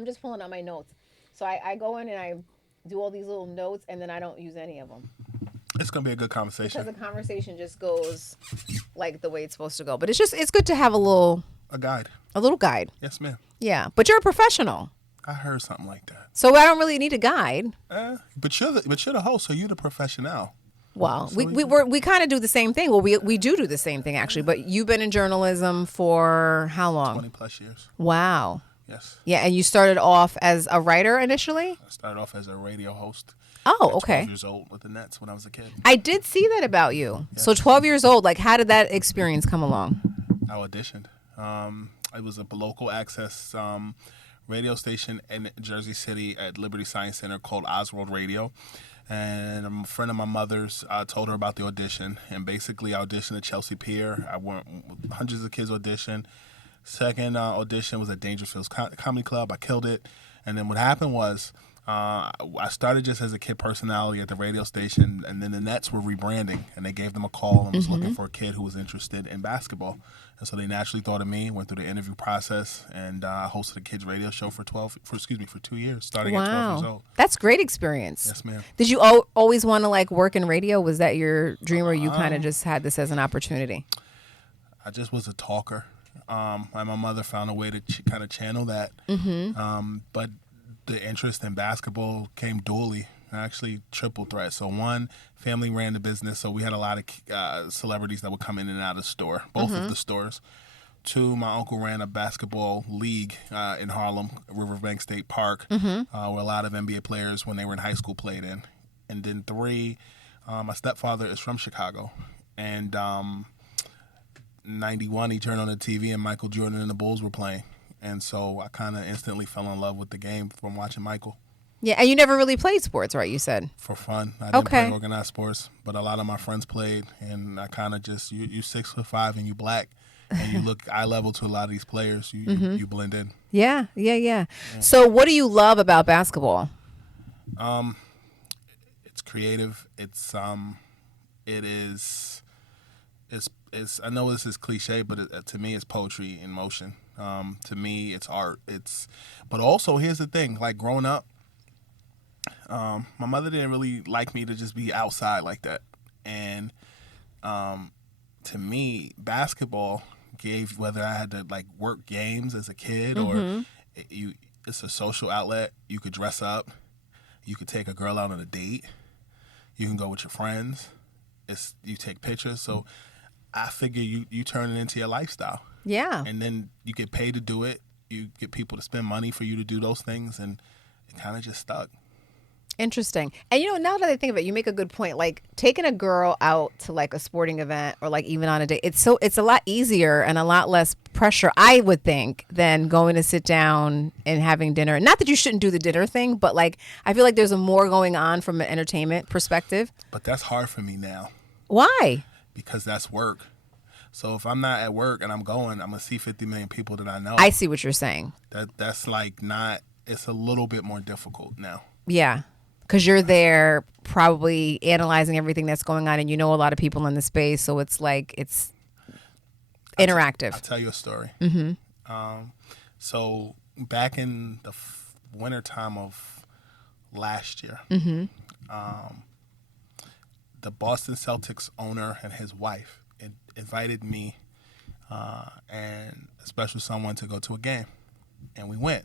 I'm just pulling out my notes. So I go in and I do all these little notes, and then I don't use any of them It's gonna be a good because conversation. the conversation just goes like the way it's supposed to go. But it's good to have A guide. a little guide. Yes, ma'am. Yeah, but you're a professional, I heard something like that. so I don't really need a guide. But you're the host, so you're the professional. Well, So we kind of do the same thing. Well, we do the same thing actually. But you've been in journalism for how long? 20+ years. Wow. Yes. Yeah, and you started off as a writer initially. I started off as a radio host. Oh, At okay. 12 years old with the Nets when I was a kid. I did see that about you. So 12 years old. Like, how did that experience come along? I auditioned. It was a local access radio station in Jersey City at Liberty Science Center called Oswald Radio. And a friend of my mother's told her about the audition. And basically, I auditioned at Chelsea Pier. I went hundreds of kids audition. Second audition was at Dangerfields Comedy Club. I killed it. And then what happened was I started just as a kid personality at the radio station, and then the Nets were rebranding, and they gave them a call and was looking for a kid who was interested in basketball. And so they naturally thought of me, went through the interview process, and I hosted a kids radio show for 2 years, starting at 12 years old. That's great experience. Yes, ma'am. Did you always want to like work in radio? Was that your dream, or you kind of just had this as an opportunity? I just was a talker. And my mother found a way to kind of channel that. But the interest in basketball came dually, actually triple threat. So one, family ran the business, so we had a lot of celebrities that would come in and out of the store, both of the stores. Two, my uncle ran a basketball league in Harlem, Riverbank State Park, where a lot of NBA players, when they were in high school, played in. And then three, my stepfather is from Chicago, and 91, he turned on the TV and Michael Jordan and the Bulls were playing. And so I kind of instantly fell in love with the game from watching Michael. Yeah, and you never really played sports, right? You said. For fun. I didn't Okay. play organized sports, but a lot of my friends played, and I kind of just, you 6'5" and you black, and you look eye level to a lot of these players. You blend in. Yeah. So what do you love about basketball? It's creative. It's I know this is cliche, but to me, it's poetry in motion. To me, it's art. But also, here's the thing: like growing up, my mother didn't really like me to just be outside like that. And to me, basketball gave, whether I had to like work games as a kid or it's a social outlet. You could dress up. You could take a girl out on a date. You can go with your friends. You take pictures. So I figure you turn it into your lifestyle. Yeah. And then you get paid to do it. You get people to spend money for you to do those things, and it kind of just stuck. Interesting. And now that I think of it, you make a good point. Like taking a girl out to like a sporting event or like even on a date, it's a lot easier and a lot less pressure, I would think, than going to sit down and having dinner. Not that you shouldn't do the dinner thing, but like I feel like there's more going on from an entertainment perspective. But that's hard for me now Why? because that's work. So if I'm not at work and I'm going to see 50 million people that I know. I see what you're saying. That's like not, it's a little bit more difficult now. Yeah. Because you're there probably analyzing everything that's going on and you know a lot of people in the space. So it's like it's interactive. I'll tell you a story. So back in the winter time of last year, the Boston Celtics owner and his wife invited me and a special someone to go to a game. And we went.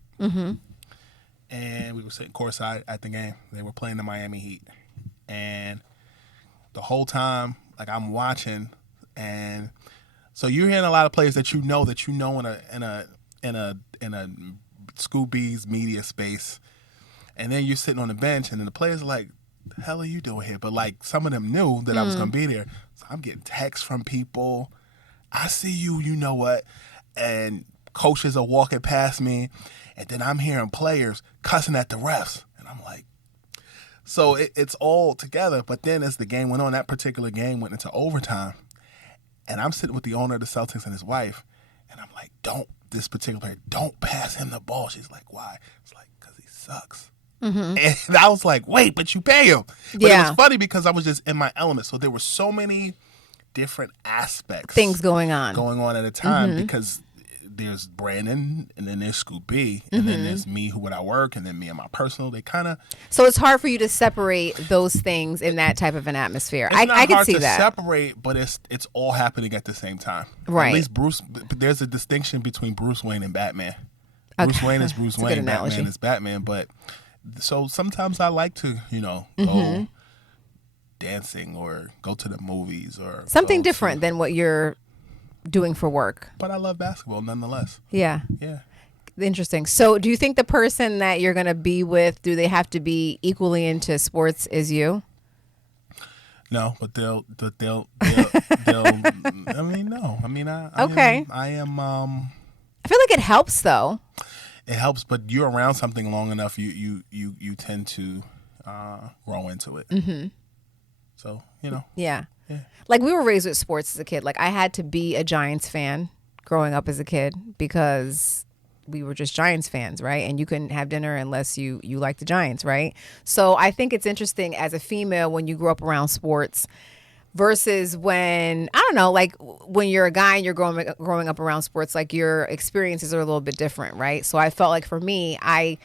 And we were sitting courtside at the game. They were playing the Miami Heat. And the whole time, like I'm watching, and so you're hearing a lot of players that you know in a School B's media space. And then you're sitting on the bench, and then the players are like, the hell are you doing here? But like some of them knew that I was gonna be there. So I'm getting texts from people. I see you, you know what? And coaches are walking past me, and then I'm hearing players cussing at the refs. And I'm like, so it's all together. But then as the game went on, that particular game went into overtime. And I'm sitting with the owner of the Celtics and his wife. And I'm like, this particular player, don't pass him the ball. She's like, why? It's like, because he sucks. And I was like, wait, but you pay him. But it was funny because I was just in my element. So there were so many different aspects. Things going on at a time because there's Brandon, and then there's Scoop B, and then there's me who would I work, and then me and my personal. They kind of. So it's hard for you to separate those things in that type of an atmosphere. It's not I can hard see to that. separate, but it's all happening at the same time. Right. At least there's a distinction between Bruce Wayne and Batman. Bruce Wayne is Bruce That's a good Wayne. analogy. Batman is Batman. But so sometimes I like to, go dancing or go to the movies or Something different than what you're doing for work. But I love basketball nonetheless. Yeah. Yeah. Interesting. So do you think the person that you're going to be with, do they have to be equally into sports as you? No, but they'll I mean, no. I mean, I Okay. I am I feel like it helps though. it helps, but you're around something long enough, you tend to grow into it. Mm-hmm. So, Yeah. Yeah. Like we were raised with sports as a kid. Like I had to be a Giants fan growing up as a kid because we were just Giants fans, right? And you couldn't have dinner unless you like the Giants, right? So I think it's interesting as a female when you grow up around sports versus when, I don't know, like when you're a guy and you're growing up around sports, like your experiences are a little bit different, right? So I felt like for me, I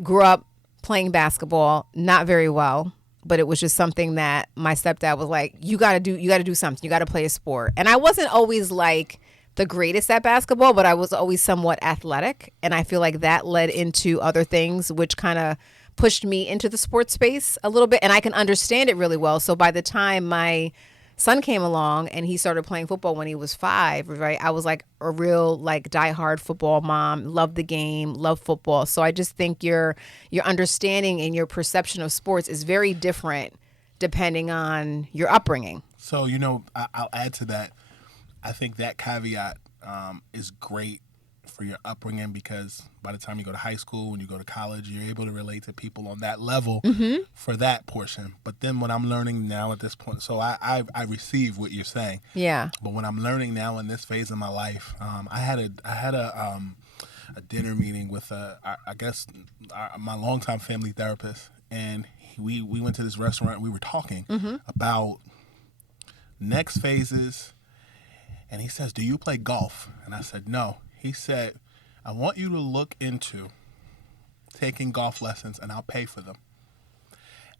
grew up playing basketball, not very well, but it was just something that my stepdad was like, you got to do something. You got to play a sport. And I wasn't always like the greatest at basketball, but I was always somewhat athletic. And I feel like that led into other things, which kind of pushed me into the sports space a little bit. And I can understand it really well. So by the time my son came along and he started playing football when he was 5, right? I was like a real like diehard football mom, loved the game, loved football. So I just think your understanding and your perception of sports is very different depending on your upbringing. So, I'll add to that. I think that caveat is great for your upbringing because by the time you go to high school, when you go to college, you're able to relate to people on that level for that portion. But then what I'm learning now at this point, so I receive what you're saying. Yeah. But what I'm learning now in this phase of my life, I had a dinner meeting with my longtime family therapist, and we went to this restaurant. We were talking about next phases. And he says, "Do you play golf?" And I said, "No." He said, "I want you to look into taking golf lessons and I'll pay for them."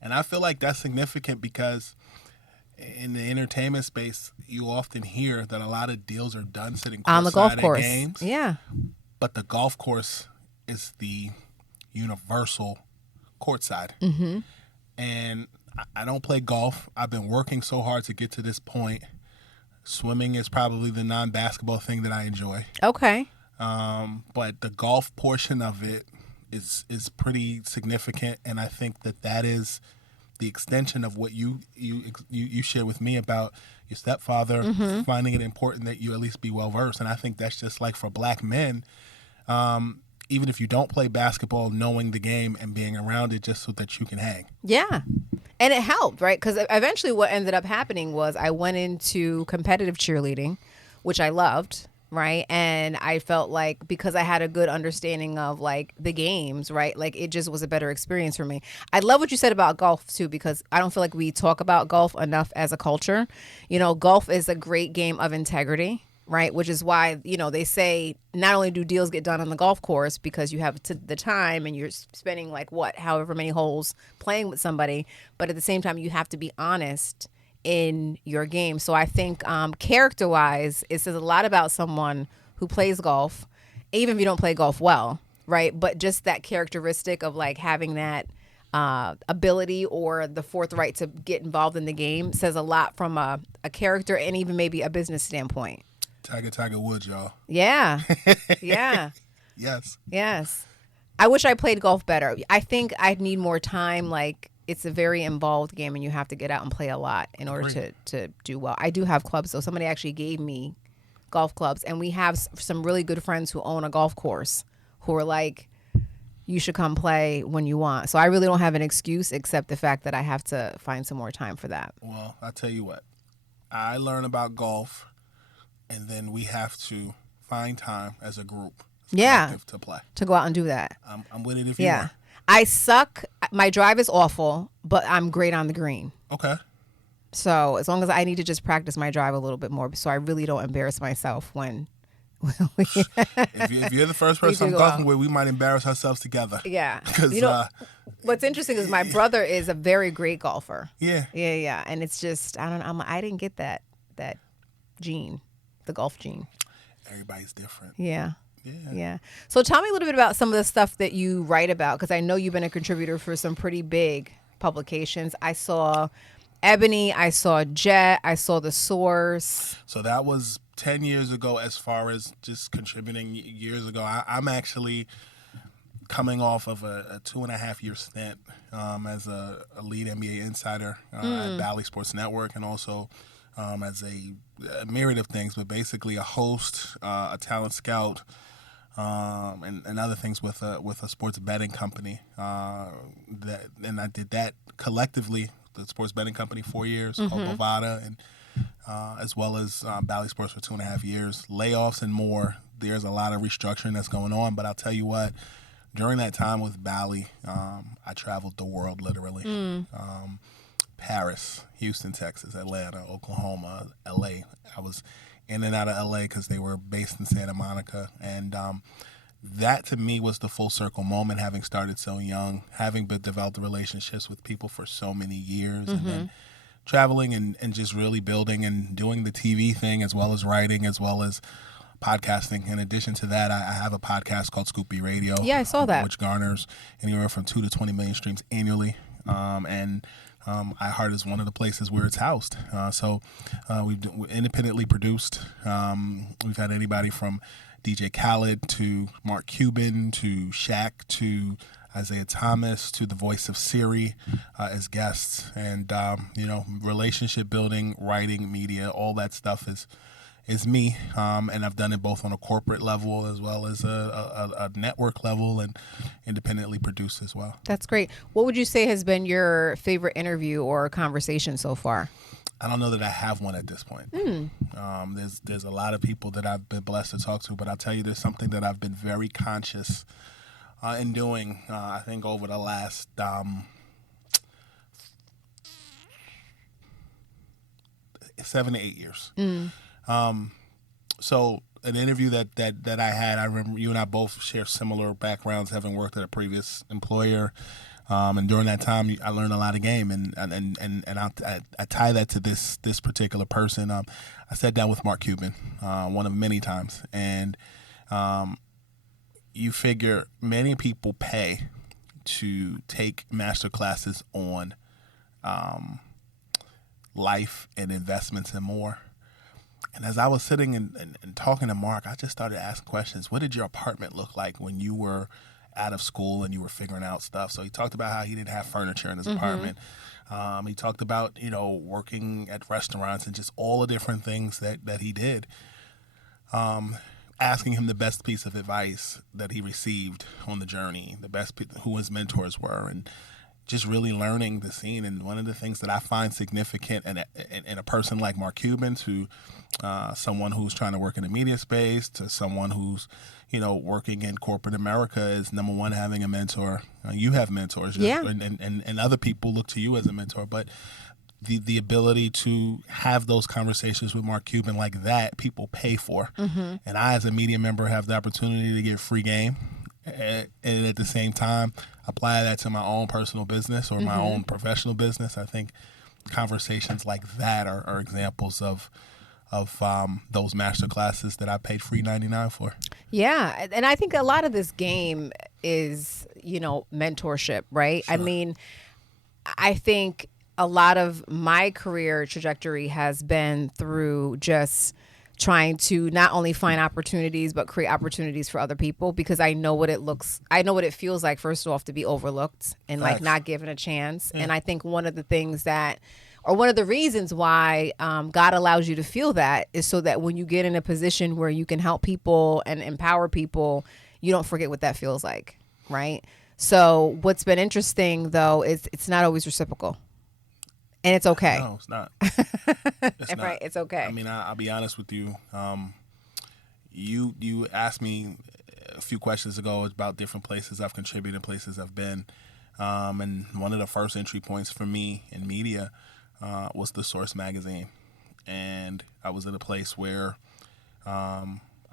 And I feel like that's significant because in the entertainment space, you often hear that a lot of deals are done sitting on the golf course. Games. Yeah. But the golf course is the universal courtside. And I don't play golf. I've been working so hard to get to this point. Swimming is probably the non-basketball thing that I enjoy. Okay. But the golf portion of it is pretty significant, and I think that is the extension of what you shared with me about your stepfather finding it important that you at least be well versed. And I think that's just like for black men, even if you don't play basketball, knowing the game and being around it just so that you can hang. Yeah. And it helped, right? Because eventually what ended up happening was I went into competitive cheerleading, which I loved, right? And I felt like because I had a good understanding of like the games, right? Like it just was a better experience for me. I love what you said about golf too, because I don't feel like we talk about golf enough as a culture. Golf is a great game of integrity, right? Which is why, they say not only do deals get done on the golf course because you have the time and you're spending like however many holes playing with somebody, but at the same time, you have to be honest in your game. So I think character-wise, it says a lot about someone who plays golf, even if you don't play golf well, right? But just that characteristic of like having that ability or the forthright to get involved in the game says a lot from a character and even maybe a business standpoint. Tiger Woods, y'all. Yeah. Yeah. Yes. I wish I played golf better. I think I'd need more time. Like it's a very involved game and you have to get out and play a lot in order to do well. I do have clubs though. Somebody actually gave me golf clubs and we have some really good friends who own a golf course who are like, you should come play when you want. So I really don't have an excuse except the fact that I have to find some more time for that. Well, I'll tell you what. I learn about golf and then we have to find time as a group to play. To go out and do that. I'm with it if you are. I suck. My drive is awful, but I'm great on the green. Okay. So as long as I need to just practice my drive a little bit more so I really don't embarrass myself when If you're the first We person do I'm go golfing out. with, we might embarrass ourselves together. Yeah. Because You know, what's interesting is my brother is a very great golfer. yeah, Yeah. And it's just, I don't know. I didn't get that gene, the golf gene. everybody's different. Yeah. Yeah. Yeah. So tell me a little bit about some of the stuff that you write about, because I know you've been a contributor for some pretty big publications. I saw Ebony, I saw Jet, I saw The Source. So that was 10 years ago. As far as just contributing years ago, I'm actually coming off of a 2.5 year stint as a lead NBA insider at Bally Sports Network, and also as a myriad of things, but basically a host, a talent scout, and other things with a sports betting company. And I did that collectively, the sports betting company, 4 years, called Bovada, and as well as Bally Sports for 2.5 years. Layoffs and more. There's a lot of restructuring that's going on, but I'll tell you what, during that time with Bally, I traveled the world literally. Paris, Houston, Texas, Atlanta, Oklahoma, LA. I was in and out of LA because they were based in Santa Monica. And that to me was the full circle moment, having started so young, having developed relationships with people for so many years, and then traveling and just really building and doing the TV thing, as well as writing, as well as podcasting. In addition to that, I have a podcast called Scoop B Radio. Yeah, I saw that. Which garners anywhere from 2 to 20 million streams annually. And iHeart is one of the places where it's housed. So we're independently produced. We've had anybody from DJ Khaled to Mark Cuban to Shaq to Isaiah Thomas to the voice of Siri as guests. And, relationship building, writing, media, all that stuff is me. And I've done it both on a corporate level as well as a network level, and independently produced as well. That's great. What would you say has been your favorite interview or conversation so far? I don't know that I have one at this point. There's a lot of people that I've been blessed to talk to, but I'll tell you, there's something that I've been very conscious in doing, I think over the last 7 to 8 years. So an interview that I had, I remember you and I both share similar backgrounds, having worked at a previous employer. And during that time, I learned a lot of game, and I tie that to this particular person. I sat down with Mark Cuban, one of many times, and you figure many people pay to take master classes on life and investments and more. And as I was sitting and talking to Mark, I just started asking questions. What did your apartment look like when you were out of school and you were figuring out stuff? So he talked about how he didn't have furniture in his apartment. He talked about, working at restaurants and just all the different things that he did. Asking him the best piece of advice that he received on the journey, who his mentors were, and just really learning the scene. And one of the things that I find significant in a person like Mark Cuban, to someone who's trying to work in the media space, to someone who's working in corporate America, is number one, having a mentor. You have mentors, and other people look to you as a mentor, but the ability to have those conversations with Mark Cuban like that, people pay for. And I, as a media member, have the opportunity to get free game, and at the same time apply that to my own personal business or my own professional business. I think conversations like that are examples of those master classes that I paid free $99 for. Yeah, and I think a lot of this game is, mentorship, right? Sure. I mean, I think a lot of my career trajectory has been through just trying to not only find opportunities, but create opportunities for other people, because I know what it feels like, first off, to be overlooked and like not given a chance. And I think one of the reasons why God allows you to feel that is so that when you get in a position where you can help people and empower people, you don't forget what that feels like, right? So what's been interesting, though, is it's not always reciprocal. And it's okay. No, it's not. It's not. Right, it's okay. I mean, I'll be honest with you. You asked me a few questions ago about different places I've contributed, places I've been. And one of the first entry points for me in media was The Source magazine. And I was at a place where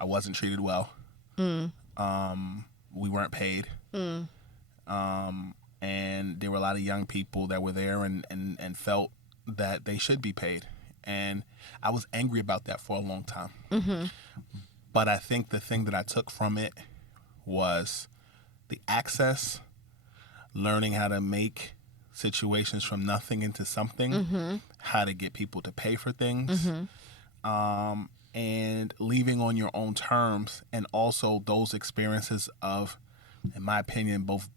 I wasn't treated well. We weren't paid. And there were a lot of young people that were there and felt that they should be paid. And I was angry about that for a long time. But I think the thing that I took from it was the access, learning how to make situations from nothing into something, how to get people to pay for things, and leaving on your own terms, and also those experiences of, in my opinion, both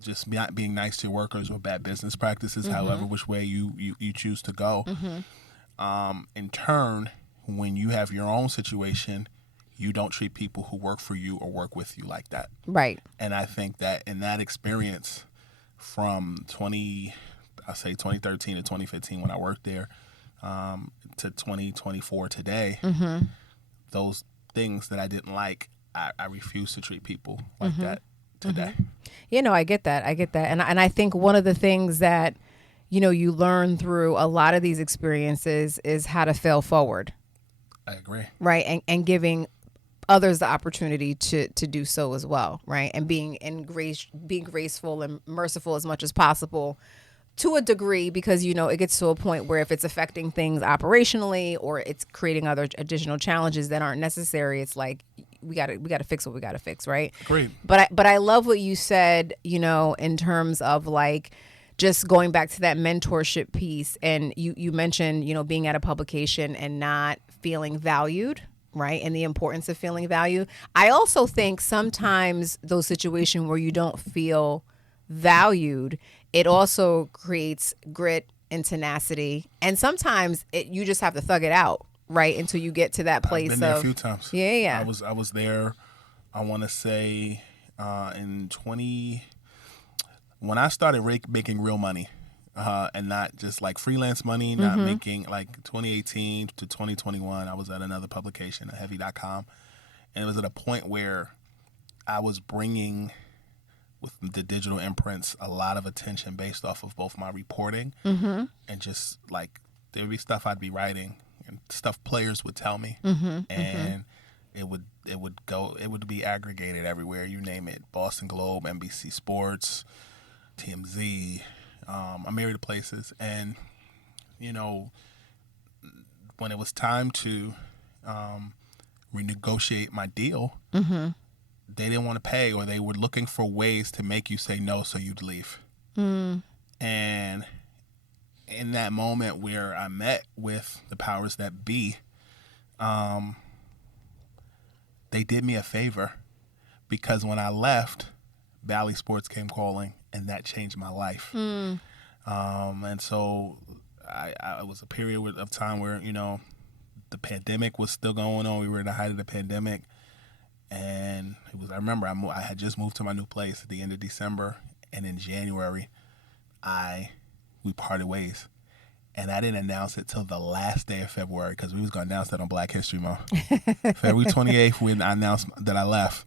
just not being nice to workers or bad business practices, however which way you choose to go. In turn, when you have your own situation, you don't treat people who work for you or work with you like that. Right. And I think that in that experience from 2013 to 2015 when I worked there, to 2024 today, those things that I didn't like, I refuse to treat people like that today. You know, I get that. And I think one of the things that, you know, you learn through a lot of these experiences is how to fail forward. I agree. Right. And giving others the opportunity to do so as well. Right. And being graceful and merciful as much as possible to a degree, because, you know, it gets to a point where if it's affecting things operationally or it's creating other additional challenges that aren't necessary, it's like we got to fix what we got to fix. Right. Agreed. But I love what you said, you know, in terms of like just going back to that mentorship piece. And you mentioned, you know, being at a publication and not feeling valued. Right. And the importance of feeling valued. I also think sometimes those situations where you don't feel valued, it also creates grit and tenacity. And sometimes you just have to thug it out, right, until you get to that place. I've been there a few times. Yeah. I was there, I want to say, when I started making real money, and not just like freelance money, not making like 2018 to 2021, I was at another publication, heavy.com. And it was at a point where I was bringing, with the digital imprints, a lot of attention based off of both my reporting and just like there would be stuff I'd be writing and stuff players would tell me, and it would be aggregated everywhere, you name it, Boston Globe, NBC Sports, TMZ, a myriad of places. And you know, when it was time to renegotiate my deal, they didn't want to pay, or they were looking for ways to make you say no so you'd leave. And in that moment where I met with the powers that be, they did me a favor, because when I left, Bally Sports came calling, and that changed my life. And so I was a period of time where, you know, the pandemic was still going on. We were in the height of the pandemic. And I remember I had just moved to my new place at the end of December, and in January, we parted ways. And I didn't announce it till the last day of February, because we was going to announce that on Black History Month. February 28th, when I announced that I left.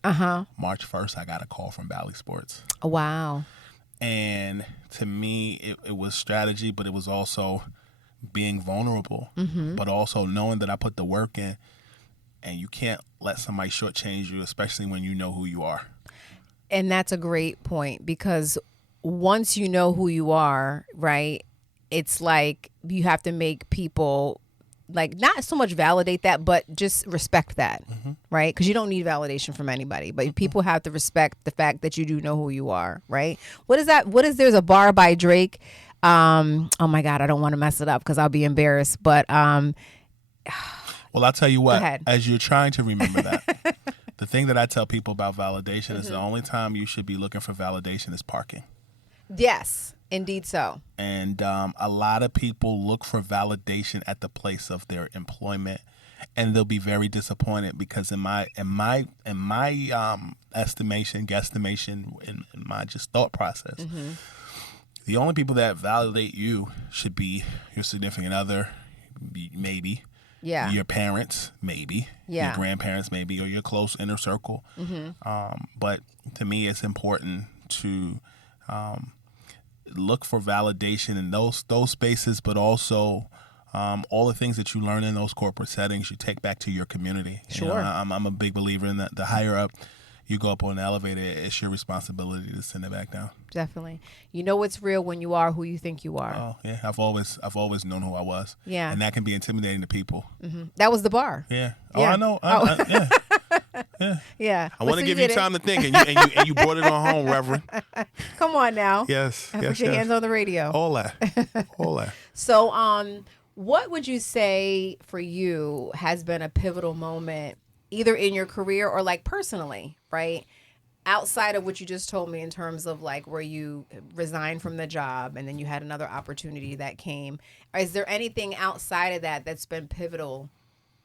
March 1st, I got a call from Bally Sports. Oh, wow. And to me, it was strategy, but it was also being vulnerable, but also knowing that I put the work in. And you can't let somebody shortchange you, especially when you know who you are. And that's a great point, because once you know who you are, right, it's like you have to make people, like, not so much validate that, but just respect that, right? Because you don't need validation from anybody, but people have to respect the fact that you do know who you are, right? There's a bar by Drake. Oh my God, I don't want to mess it up because I'll be embarrassed, but well, I'll tell you what, as you're trying to remember that, the thing that I tell people about validation is the only time you should be looking for validation is parking. Yes, indeed so. And a lot of people look for validation at the place of their employment, and they'll be very disappointed, because in my estimation, guesstimation, in my just thought process, the only people that validate you should be your significant other, maybe. Yeah. Your parents, maybe. Yeah. Your grandparents, maybe, or your close inner circle. But to me, it's important to look for validation in those spaces, but also all the things that you learn in those corporate settings, you take back to your community. Sure. You know, I'm a big believer in that. The higher up you go up on the elevator, it's your responsibility to send it back down. Definitely. You know what's real when you are who you think you are. Oh yeah, I've always known who I was. Yeah, and that can be intimidating to people. Mm-hmm. That was the bar. Yeah. Yeah. Oh, I know. Yeah. Yeah. Yeah. I want to give you time to think, and you brought it on home, Reverend. Come on now. Yes. And put your hands on the radio. All that. So, what would you say for you has been a pivotal moment, either in your career or like personally, right? Outside of what you just told me in terms of like where you resigned from the job and then you had another opportunity that came. Is there anything outside of that that's been pivotal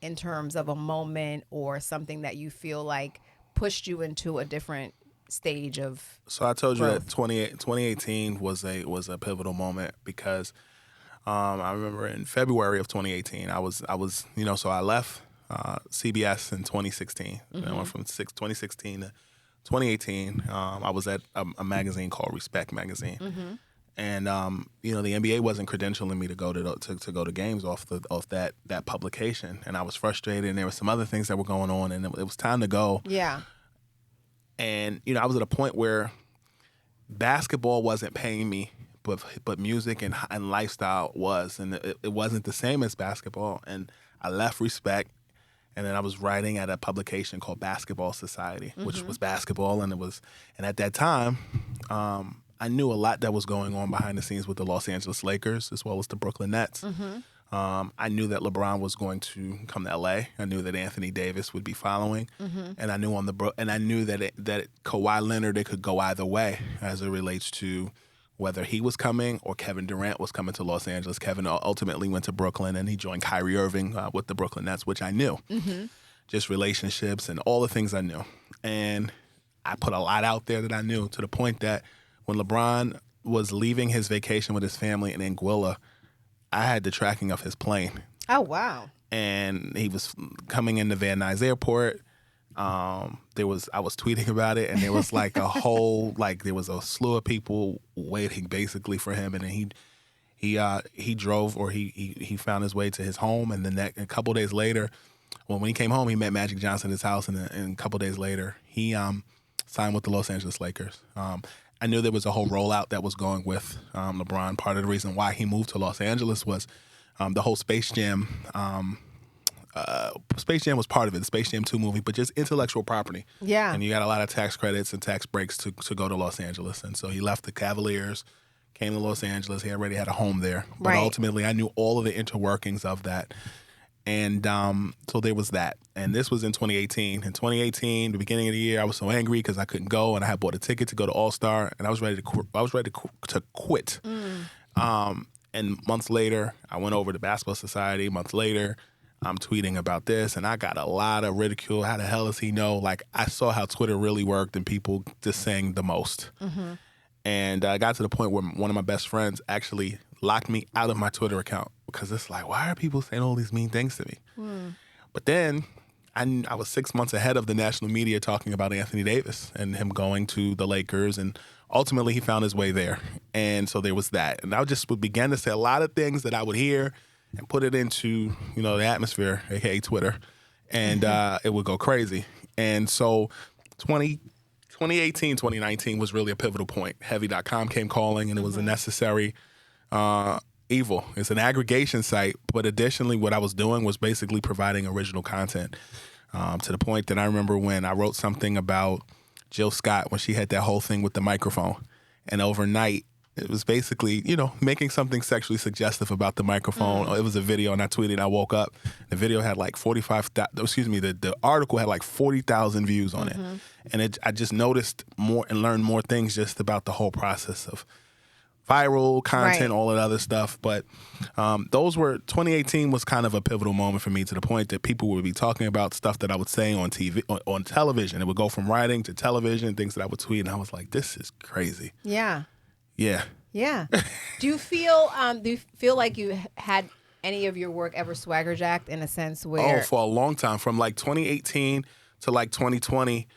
in terms of a moment or something that you feel like pushed you into a different stage of So I told you growth? that 2018 was a pivotal moment because I remember in February of 2018, I was so I left CBS in 2016. Mm-hmm. I went from 2016 to 2018. I was at a magazine called Respect Magazine. Mm-hmm. And the NBA wasn't credentialing me to go to games off that publication, and I was frustrated. And there were some other things that were going on, and it was time to go. Yeah. And I was at a point where basketball wasn't paying me, but music and lifestyle was, and it wasn't the same as basketball. And I left Respect, and then I was writing at a publication called Basketball Society, mm-hmm. which was basketball, and at that time. I knew a lot that was going on behind the scenes with the Los Angeles Lakers as well as the Brooklyn Nets. Mm-hmm. I knew that LeBron was going to come to L.A. I knew that Anthony Davis would be following, mm-hmm. and I knew that Kawhi Leonard, it could go either way as it relates to whether he was coming or Kevin Durant was coming to Los Angeles. Kevin ultimately went to Brooklyn, and he joined Kyrie Irving with the Brooklyn Nets, which I knew, mm-hmm. just relationships and all the things I knew, and I put a lot out there that I knew to the point that. When LeBron was leaving his vacation with his family in Anguilla, I had the tracking of his plane. Oh, wow. And he was coming into Van Nuys Airport. I was tweeting about it, and there was like there was a slew of people waiting basically for him. And then he drove, or he found his way to his home. And then a couple days later, when he came home, he met Magic Johnson at his house. And a couple days later, he signed with the Los Angeles Lakers. I knew there was a whole rollout that was going with LeBron. Part of the reason why he moved to Los Angeles was the whole Space Jam. Space Jam was part of it, the Space Jam 2 movie, but just intellectual property. Yeah. And you got a lot of tax credits and tax breaks to go to Los Angeles. And so he left the Cavaliers, came to Los Angeles. He already had a home there. But ultimately, I knew all of the interworkings of that. And so there was that. And this was in 2018. In 2018, the beginning of the year, I was so angry because I couldn't go, and I had bought a ticket to go to All-Star, and I was ready to quit. And months later, I went over to Basketball Society. Months later, I'm tweeting about this, and I got a lot of ridicule. How the hell does he know? Like, I saw how Twitter really worked and people just saying the most. Mm-hmm. And I got to the point where one of my best friends actually locked me out of my Twitter account because it's like, why are people saying all these mean things to me? But then I was 6 months ahead of the national media talking about Anthony Davis and him going to the Lakers, and ultimately he found his way there. And so there was that. And I just began to say a lot of things that I would hear and put it into, the atmosphere, aka Twitter, and it would go crazy. And so 2018, 2019 was really a pivotal point. Heavy.com came calling, and it was a necessary evil. It's an aggregation site, but additionally what I was doing was basically providing original content to the point that I remember when I wrote something about Jill Scott when she had that whole thing with the microphone. And overnight, it was basically, making something sexually suggestive about the microphone. It was a video, and I tweeted, I woke up. The video had like the article had like 40,000 views on it. And I just noticed more and learned more things just about the whole process of viral content, all that other stuff. But 2018 was kind of a pivotal moment for me to the point that people would be talking about stuff that I would say on TV, on television. It would go from writing to television, things that I would tweet. And I was like, this is crazy. Yeah. Yeah. Yeah. Do you feel like you had any of your work ever swagger jacked in a sense where? Oh, for a long time. From like 2018 to like 2020,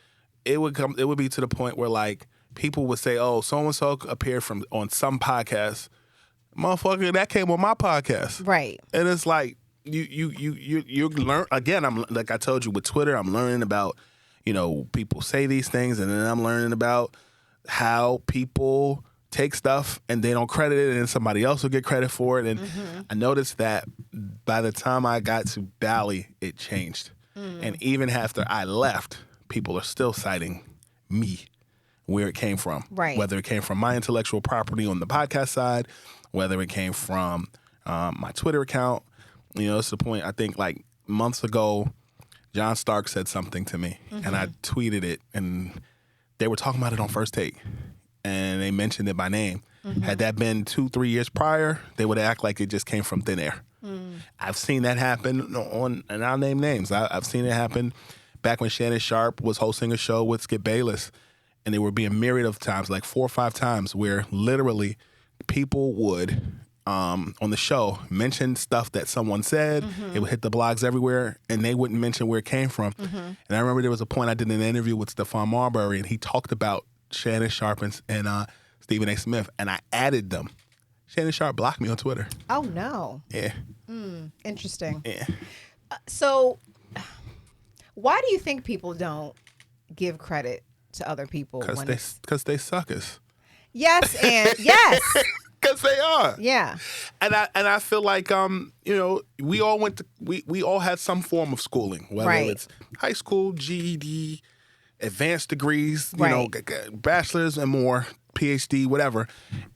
it would be to the point where like people would say, oh, so-and-so appeared on some podcast, motherfucker, that came on my podcast. Right. And it's like you learn again. I'm like I told you with Twitter, I'm learning about, people say these things, and then I'm learning about how people take stuff and they don't credit it, and then somebody else will get credit for it. And I noticed that by the time I got to Bali, it changed. And even after I left, people are still citing me, where it came from. Right. Whether it came from my intellectual property on the podcast side, whether it came from my Twitter account. It's the point. I think like months ago, John Stark said something to me, and I tweeted it, and they were talking about it on First Take, and they mentioned it by name. Had that been 2-3 years prior, they would act like it just came from thin air. I've seen that happen and I'll name names. I've seen it happen back when Shannon Sharp was hosting a show with Skip Bayless, and there would be a myriad of times, like 4 or 5 times, where literally people would, on the show, mention stuff that someone said. It would hit the blogs everywhere, and they wouldn't mention where it came from. And I remember there was a point I did an interview with Stephon Marbury, and he talked about Shannon Sharp and Stephen A. Smith, and I added them. Shannon Sharp blocked me on Twitter. Oh, no. Yeah. Interesting. Yeah. So why do you think people don't give credit to other people? Because they suckers. Yes, and yes. Because they are. Yeah. And I feel like we all we all had some form of schooling, whether it's high school, GED, advanced degrees, bachelor's and more, PhD, whatever.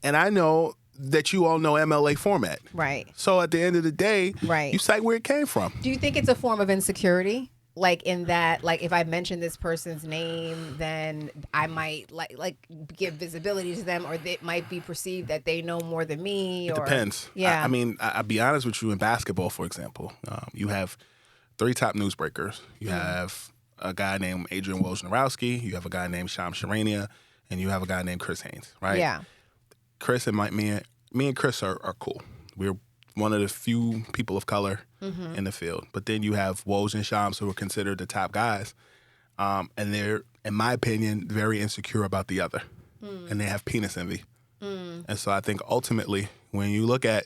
And I know that you all know MLA format. Right. So at the end of the day, you cite where it came from. Do you think it's a form of insecurity? Like in that, like if I mention this person's name, then I might like give visibility to them, or it might be perceived that they know more than me. It depends. Yeah. I mean, I'll be honest with you. In basketball, for example, you have 3 top newsbreakers. You have a guy named Adrian Wojnarowski. You have a guy named Shams Charania, and you have a guy named Chris Haynes. Right? Yeah. Chris and me and Chris are cool. We're one of the few people of color in the field. But then you have Woj and Shams, who are considered the top guys. And they're, in my opinion, very insecure about the other. And they have penis envy. And so I think ultimately, when you look at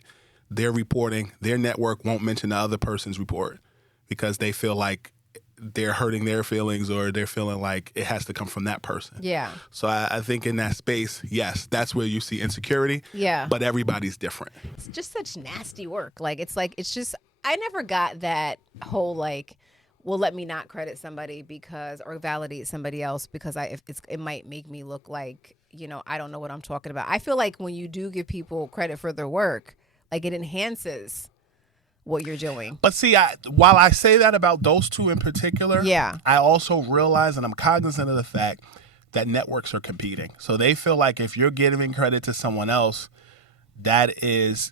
their reporting, their network won't mention the other person's report because they feel like they're hurting their feelings, or they're feeling like it has to come from that person. Yeah. So I think in that space, yes, that's where you see insecurity. Yeah. But everybody's different. It's just such nasty work. It's just, I never got that whole well, let me not credit somebody or validate somebody else because it might make me look like, I don't know what I'm talking about. I feel like when you do give people credit for their work, it enhances what you're doing. But see, while I say that about those two in particular, I also realize, and I'm cognizant of the fact that networks are competing. So they feel like if you're giving credit to someone else, that is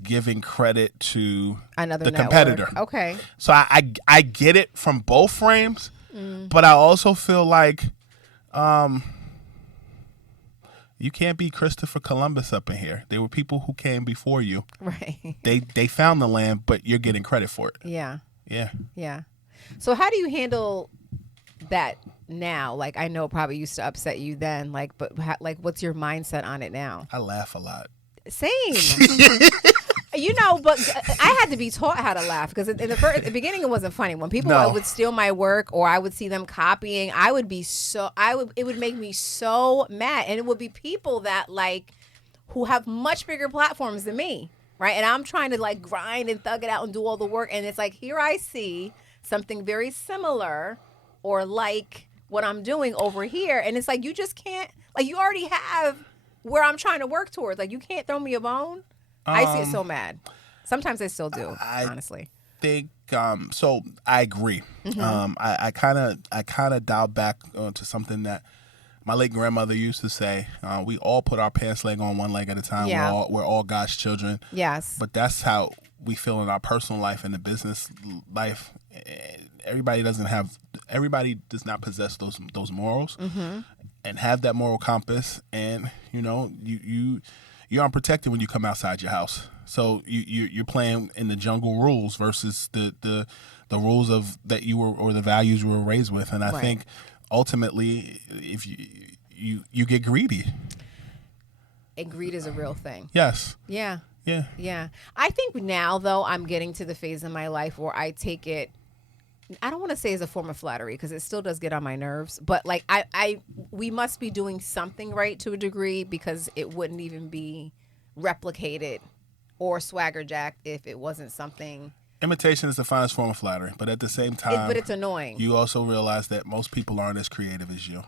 giving credit to another the network. competitor. Okay. So I get it from both frames, but I also feel like you can't be Christopher Columbus up in here. There were people who came before you. Right. They found the land, but you're getting credit for it. Yeah. Yeah. Yeah. So how do you handle that now? I know it probably used to upset you then, but what's your mindset on it now? I laugh a lot. Same. But I had to be taught how to laugh because in the beginning it wasn't funny. When people would steal my work or I would see them copying, it would make me so mad. And it would be people that who have much bigger platforms than me, right? And I'm trying to grind and thug it out and do all the work. And it's here I see something very similar or what I'm doing over here. And it's you just can't, you already have where I'm trying to work towards. You can't throw me a bone. I see it so mad. Sometimes I still do, honestly. Think so. I agree. I kind of dial back to something that my late grandmother used to say. We all put our pants leg on one leg at a time. Yeah. We're all God's children. Yes. But that's how we feel in our personal life and the business life. Everybody does not possess those morals and have that moral compass. And you're unprotected when you come outside your house. So you're playing in the jungle rules versus the rules of that you were, or the values you were raised with. And I think ultimately, if you get greedy. And greed is a real thing. Yes. Yeah. Yeah. Yeah. I think now, though, I'm getting to the phase in my life where I take it, I don't want to say as a form of flattery because it still does get on my nerves, but like we must be doing something right to a degree because it wouldn't even be replicated or swagger jacked if it wasn't something. Imitation is the finest form of flattery, but at the same time, but it's annoying. You also realize that most people aren't as creative as you.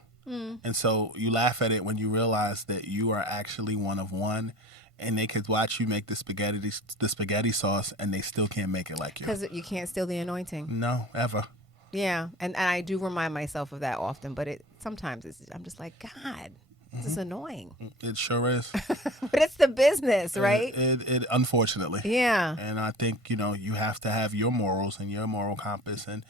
And so you laugh at it when you realize that you are actually one of one, and they could watch you make the spaghetti sauce, and they still can't make it like you. Because you can't steal the anointing. No, ever. Yeah, and I do remind myself of that often, but sometimes I'm just like, God, this is annoying. It sure is. But it's the business, right? It unfortunately. Yeah. And I think, you have to have your morals and your moral compass, and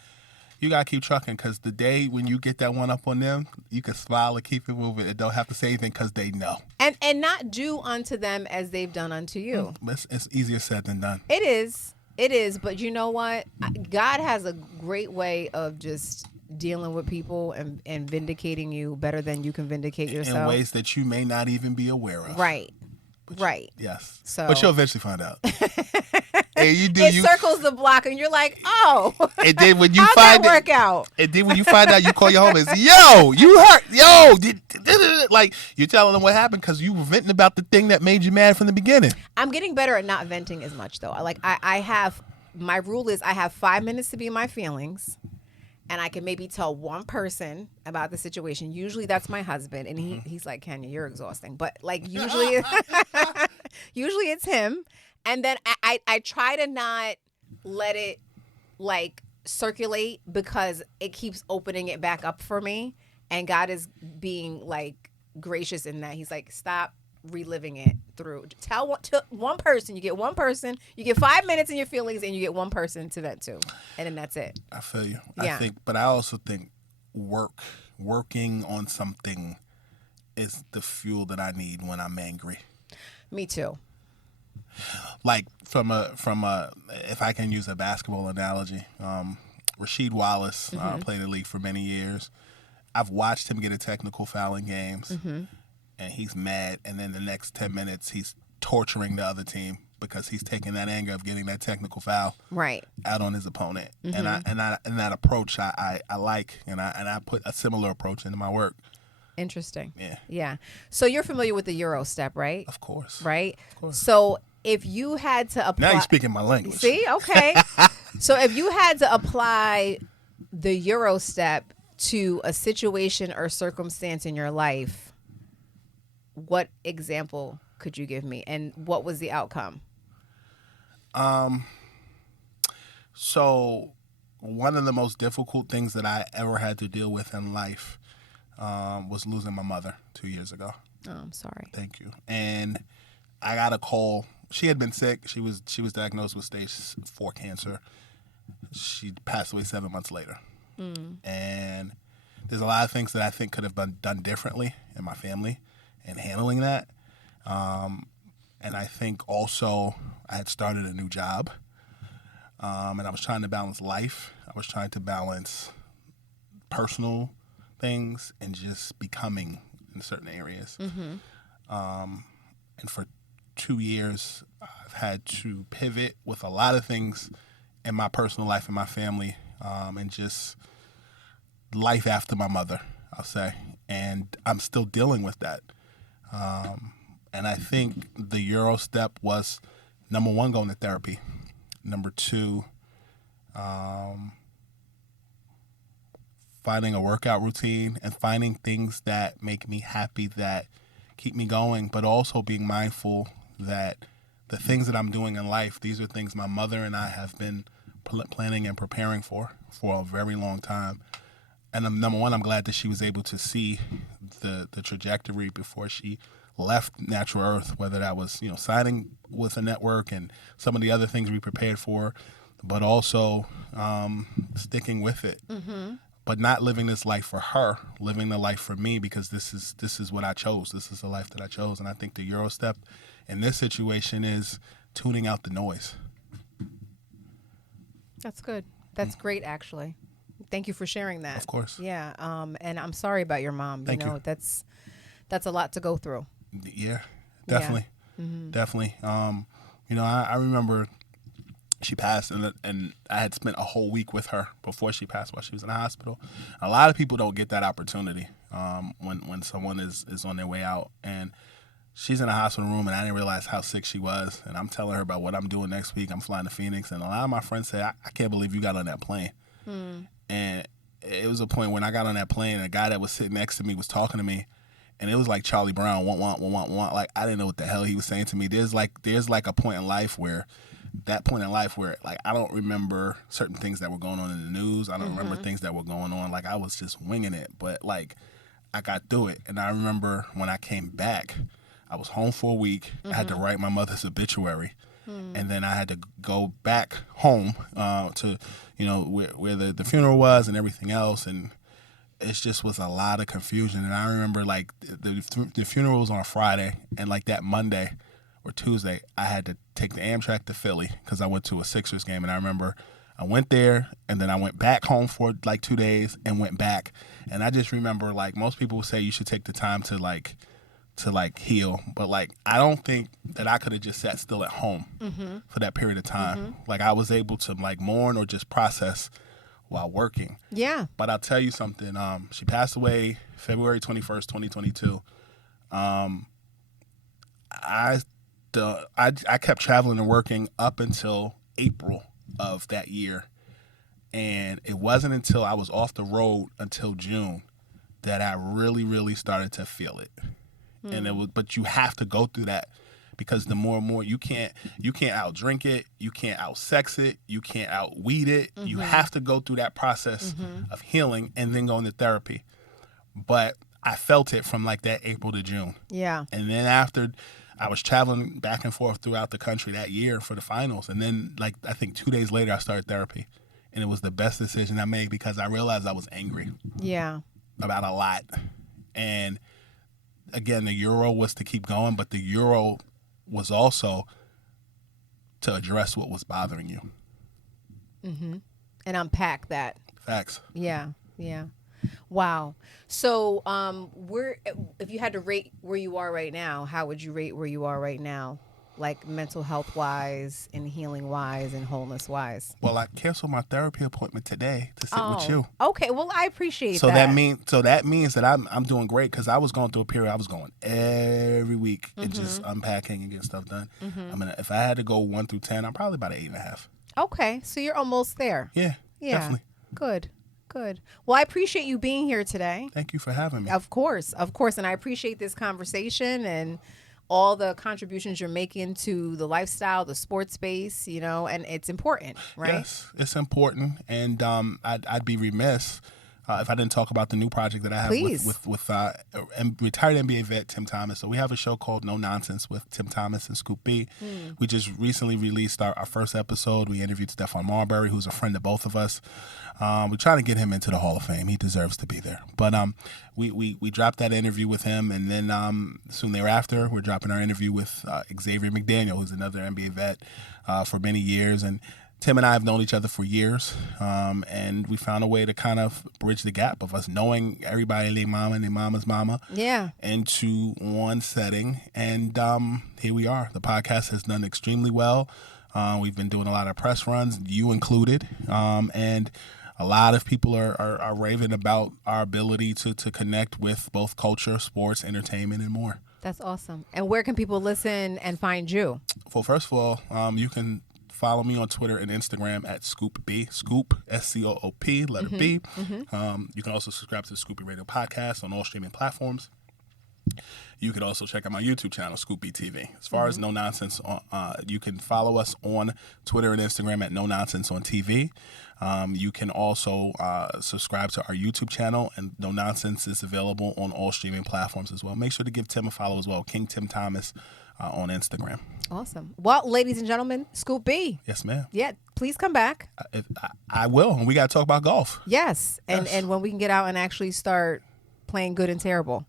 you got to keep trucking, because the day when you get that one up on them, you can smile and keep it moving and don't have to say anything because they know. And not do unto them as they've done unto you. It's easier said than done. It is. It is. But you know what? God has a great way of just dealing with people and vindicating you better than you can vindicate yourself. In ways that you may not even be aware of. Right. Right. Yes. So, but you'll eventually find out. And it circles the block, and you're like, oh. And then when you how'd find that work out? And then when you find out, you call your homies, yo, you hurt, like you're telling them what happened because you were venting about the thing that made you mad from the beginning. I'm getting better at not venting as much, though. I have, my rule is I have 5 minutes to be in my feelings, and I can maybe tell one person about the situation. Usually that's my husband, and he's like, Kenya, you're exhausting. But like usually it's him. And then I try to not let it like circulate because it keeps opening it back up for me. And God is being like gracious in that. He's like, stop reliving it through. Tell one person. You get one person. You get 5 minutes in your feelings, and you get one person to vent to, and then that's it. I feel you. Yeah. But I also think working on something is the fuel that I need when I'm angry. Me too. Like from a if I can use a basketball analogy, Rasheed Wallace played in the league for many years. I've watched him get a technical foul in games, and he's mad, and then the next 10 minutes he's torturing the other team because he's taking that anger of getting that technical foul out on his opponent. And that approach I like, and I put a similar approach into my work. Interesting. Yeah. Yeah. So you're familiar with the Euro step, right? Of course. Right? Of course. So if you had to apply... Now you're speaking my language. See? Okay. So if you had to apply the Euro step to a situation or circumstance in your life, what example could you give me? And what was the outcome? So one of the most difficult things that I ever had to deal with in life was losing my mother 2 years ago. Oh, I'm sorry. Thank you. And I got a call. She had been sick. She was diagnosed with stage 4 cancer. She passed away 7 months later. And there's a lot of things that I think could have been done differently in my family in handling that. And I think also I had started a new job. And I was trying to balance life. I was trying to balance personal things and just becoming in certain areas. And for 2 years, I've had to pivot with a lot of things in my personal life and my family, and just life after my mother, I'll say. And I'm still dealing with that. And I think the Euro step was, number one, going to therapy. Number two, finding a workout routine and finding things that make me happy, that keep me going, but also being mindful that the things that I'm doing in life, these are things my mother and I have been planning and preparing for a very long time. And number one, I'm glad that she was able to see the trajectory before she left Natural Earth, whether that was, signing with a network and some of the other things we prepared for, but also sticking with it. But not living this life for her, living the life for me, because this is what I chose. This is the life that I chose. And I think the Euro step in this situation is tuning out the noise. That's good. That's great, actually. Thank you for sharing that. Of course. Yeah. And I'm sorry about your mom. Thank you. That's a lot to go through. Yeah. definitely, definitely. I remember she passed, and I had spent a whole week with her before she passed while she was in the hospital. A lot of people don't get that opportunity when someone is on their way out, and she's in a hospital room, and I didn't realize how sick she was. And I'm telling her about what I'm doing next week. I'm flying to Phoenix, and a lot of my friends say, I can't believe you got on that plane. And it was a point when I got on that plane, and a guy that was sitting next to me was talking to me, and it was like Charlie Brown, want. Like, I didn't know what the hell he was saying to me. There's like a point in life where like I don't remember certain things that were going on in the news. I don't remember things that were going on. Like, I was just winging it, but like I got through it. And I remember when I came back, I was home for a week. I had to write my mother's obituary, and then I had to go back home to where the funeral was and everything else, and it just was a lot of confusion. And I remember like the funeral was on a Friday, and like that Monday or Tuesday, I had to take the Amtrak to Philly because I went to a Sixers game. And I remember I went there, and then I went back home for like 2 days and went back. And I just remember, like, most people say you should take the time to heal. But like, I don't think that I could have just sat still at home for that period of time. Like, I was able to like mourn or just process while working. Yeah. But I'll tell you something. She passed away February 21st, 2022. I kept traveling and working up until April of that year, and it wasn't until I was off the road until June that I really, really started to feel it. But you have to go through that, because the more and more you can't out drink it, you can't out sex it, you can't out weed it. You have to go through that process of healing and then go into therapy. But I felt it from like that April to June. Yeah. And then after, I was traveling back and forth throughout the country that year for the finals. And then, like, I think 2 days later, I started therapy. And it was the best decision I made, because I realized I was angry. Yeah. About a lot. And again, the Euro was to keep going, but the Euro was also to address what was bothering you. And unpack that. Facts. Yeah. Yeah. Wow. So, if you had to rate where you are right now, how would you rate where you are right now? Like, mental health wise and healing wise and wholeness wise? Well, I canceled my therapy appointment today to sit with you. Okay. Well, I appreciate that. That means that I'm doing great, because I was going through a period. I was going every week and just unpacking and getting stuff done. I mean, if I had to go 1 through 10, I'm probably about an 8.5. Okay. So you're almost there. Yeah. Definitely. Good. Well, I appreciate you being here today. Thank you for having me. Of course. And I appreciate this conversation and all the contributions you're making to the lifestyle, the sports space, and it's important, right? Yes, it's important. And I'd be remiss if I didn't talk about the new project that I have with retired NBA vet Tim Thomas. So we have a show called No Nonsense with Tim Thomas and Scoop B. We just recently released our first episode. We interviewed Stephon Marbury, who's a friend of both of us. We're trying to get him into the Hall of Fame. He deserves to be there. But we dropped that interview with him, and then soon thereafter, we're dropping our interview with Xavier McDaniel, who's another NBA vet for many years. And Tim and I have known each other for years, and we found a way to kind of bridge the gap of us knowing everybody, their mama and their mama's mama, into one setting. And here we are. The podcast has done extremely well. We've been doing a lot of press runs, you included, and a lot of people are raving about our ability to connect with both culture, sports, entertainment, and more. That's awesome. And where can people listen and find you? Well, first of all, you can follow me on Twitter and Instagram at Scoop B, Scoop, SCOOP, letter B. You can also subscribe to the Scoopy Radio podcast on all streaming platforms. You can also check out my YouTube channel, Scoopy TV. As far as No Nonsense, you can follow us on Twitter and Instagram at No Nonsense on TV. You can also subscribe to our YouTube channel, and No Nonsense is available on all streaming platforms as well. Make sure to give Tim a follow as well, King Tim Thomas on Instagram. Awesome. Well, ladies and gentlemen, Scoop B. Yes, ma'am. Yeah, please come back. I will, and we got to talk about golf. Yes, and when we can get out and actually start playing good and terrible.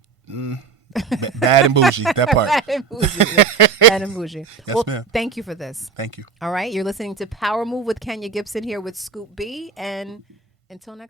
Bad and bougie, that part. Bad and bougie. Bad and bougie. Yes, well, ma'am. Thank you for this. Thank you. All right, you're listening to Power Move with Kenya Gibson here with Scoop B, and until next